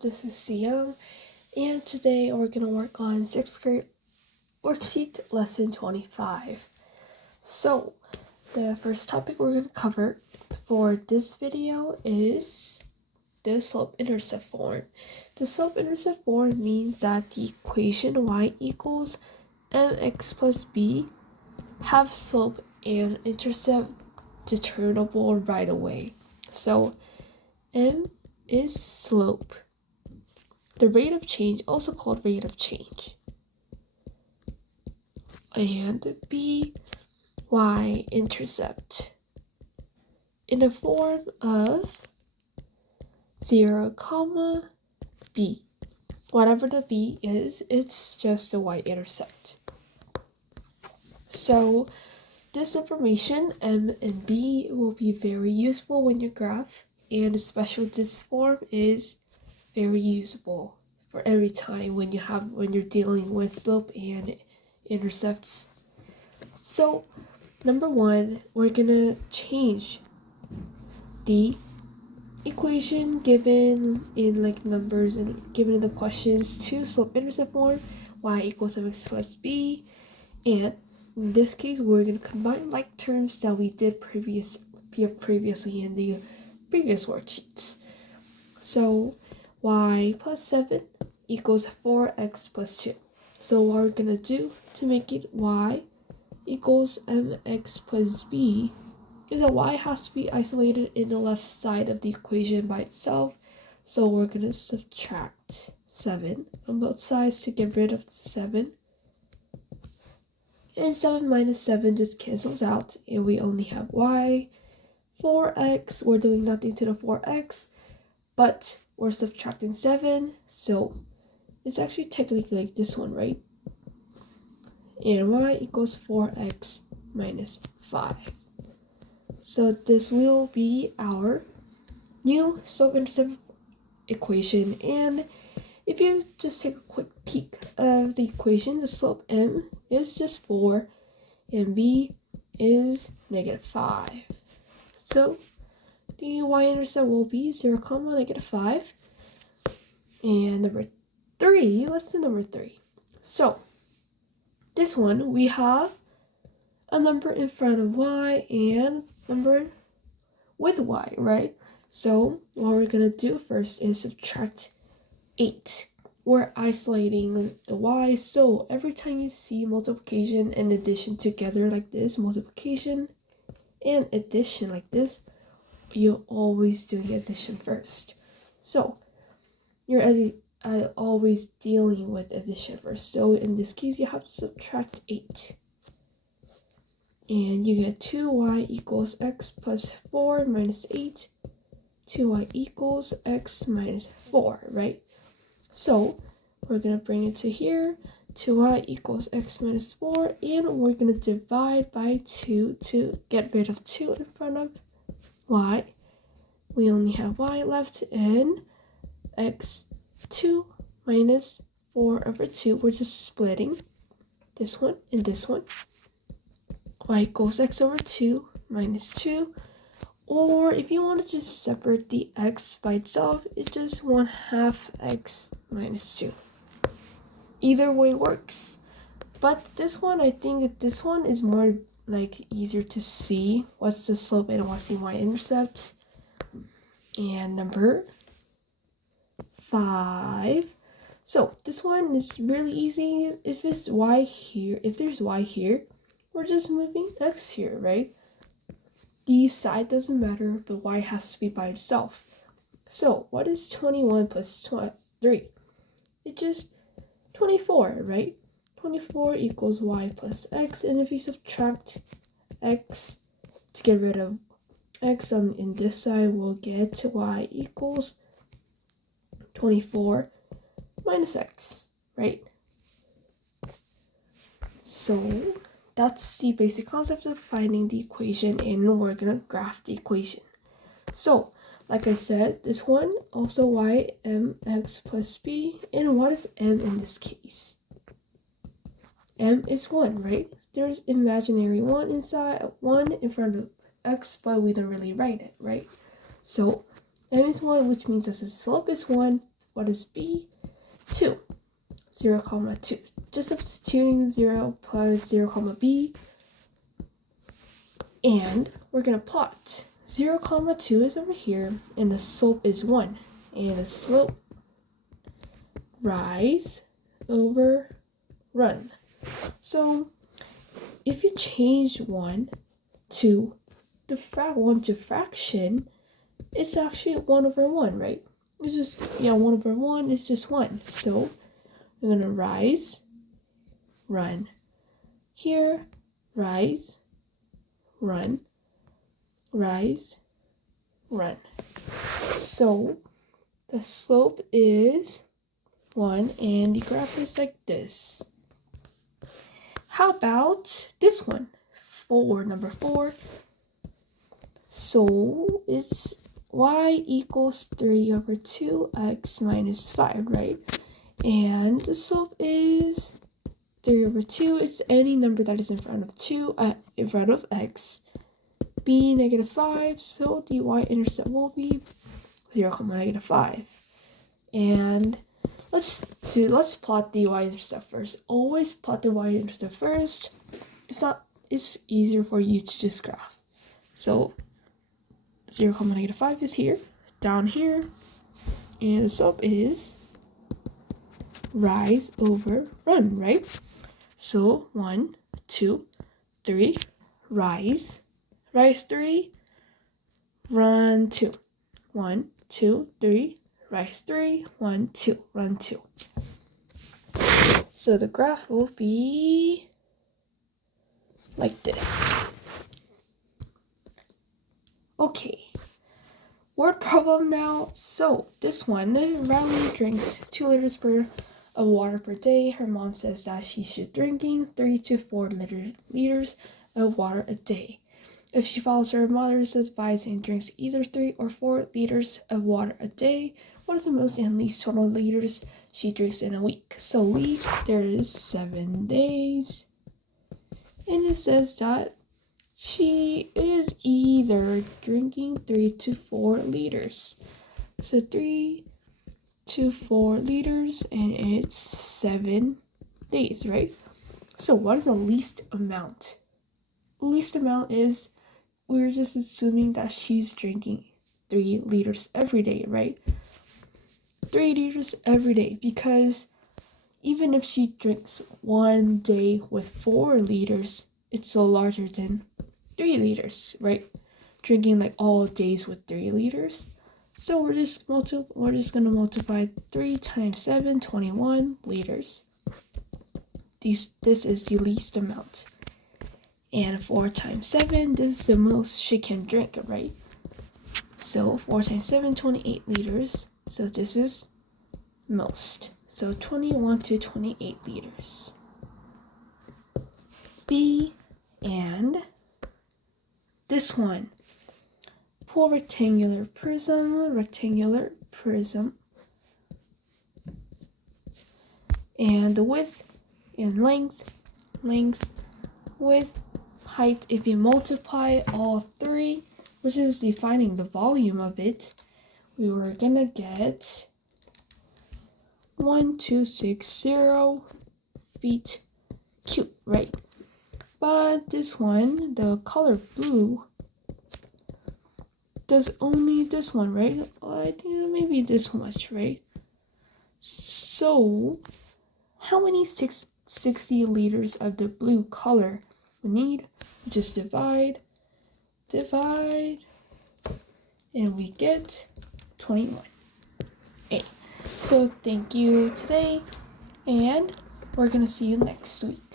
this is Siyoung, and today we're going to work on 6th grade worksheet lesson 25. So, the first topic we're going to cover for this video is the slope-intercept form. The slope-intercept form means that the equation y equals mx plus b have slope and intercept determinable right away. So, m is slope, the rate of change, also called rate of change, and b, y-intercept, in the form of 0, b. Whatever the b is, it's just the y-intercept. So this information, m and b, will be very useful when you graph, and especially this form is very usable for every time when you're dealing with slope and intercepts. So number one, we're gonna change the equation given in numbers and given in the questions to slope-intercept form, y equals mx plus b, and in this case we're gonna combine like terms that we did previously in the previous worksheets. So y plus 7 equals 4x plus 2. So what we're gonna do to make it y equals mx plus b is that y has to be isolated in the left side of the equation by itself. So we're gonna subtract 7 on both sides to get rid of 7. And 7 minus 7 just cancels out, and we only have y. 4x, we're doing nothing to the 4x, but we're subtracting 7, so it's actually technically like this one, right? And y equals 4x minus 5. So this will be our new slope-intercept equation. And if you just take a quick peek of the equation, the slope m is just 4 and b is -5. So the y-intercept will be 0, -5. And number 3, let's do number 3. So this one, we have a number in front of y and number with y, right? So what we're gonna do first is subtract 8. We're isolating the y, so every time you see multiplication and addition together like this, multiplication and addition like this, you're always doing addition first. So you're always dealing with addition first. So in this case, you have to subtract 8. And you get 2y equals x plus 4 minus 8. 2y equals x minus 4, right? So we're going to bring it to here. 2y equals x minus 4. And we're going to divide by 2 to get rid of 2 in front of y. We only have y left, and x 2 minus 4 over 2. We're just splitting this one and this one. Y equals x over 2 minus 2. Or if you want to just separate the x by itself, it's just 1/2 x minus 2. Either way works. But this one, I think this one is more easier to see what's the slope and what's the y-intercept. And number 5. So this one is really easy. If there's y here, we're just moving x here, right? The side doesn't matter, but y has to be by itself. So what is 21 plus 3? It's just 24, right? 24 equals y plus x, and if you subtract x to get rid of x in this side, we'll get y equals 24 minus x, right? So that's the basic concept of finding the equation, and we're gonna graph the equation. So like I said, this one also y mx plus b, and what is m in this case? M is 1, right? There's imaginary 1 inside, 1 in front of x, but we don't really write it, right? So m is 1, which means that the slope is 1, what is b? 2. 0, 2. Just substituting 0 plus 0, b. And we're going to plot 0, 2 is over here, and the slope is 1. And the slope, rise over run. So if you change 1 to fraction, it's actually 1 over 1, right? It's just, 1 over 1 is just 1. So we're going to rise, run. Here, rise, run, rise, run. So the slope is 1 and the graph is like this. How about this one? Number 4. So it's y equals 3 over 2x minus 5, right? And the slope is 3 over 2. It's any number that is in front of 2, in front of x. B negative 5, so the y-intercept will be 0, negative 5. And let's plot the y-intercept first. Always plot the y-intercept first. It's easier for you to just graph. So 0, negative 5 is here, down here, and the slope is rise over run, right? So 1, 2, 3, rise 3, run 2. 1, 2, 3, rise 3, 1, 2, run 2. So the graph will be like this. Okay, word problem now. So this one, Riley drinks 2 liters of water per day. Her mom says that she should drinking 3 to 4 liters of water a day. If she follows her mother's advice and drinks either 3 or 4 liters of water a day, what is the most and least total liters she drinks in a week? So week, there is 7 days. And it says that she is either drinking 3 to 4 liters. So 3 to 4 liters, and it's 7 days, right? So what is the least amount? Least amount is, we're just assuming that she's drinking 3 liters every day, right? 3 liters every day, because even if she drinks one day with 4 liters, it's still larger than 3 liters, right? Drinking like all days with 3 liters. So we're just gonna multiply 3 times 7, 21 liters. This is the least amount. And 4 times 7, this is the most she can drink, right? So 4 times 7, 28 liters. So this is most. So 21 to 28 liters. B, and this one. Pull rectangular prism. And the width and length, width, height, if you multiply all 3, which is defining the volume of it, we were gonna get 1260 feet cubed, right? But this one, the color blue, does only this one, right? I think maybe this much, right? So how many 60 liters of the blue color we need? Just divide, and we get 21. So thank you today, and we're gonna see you next week.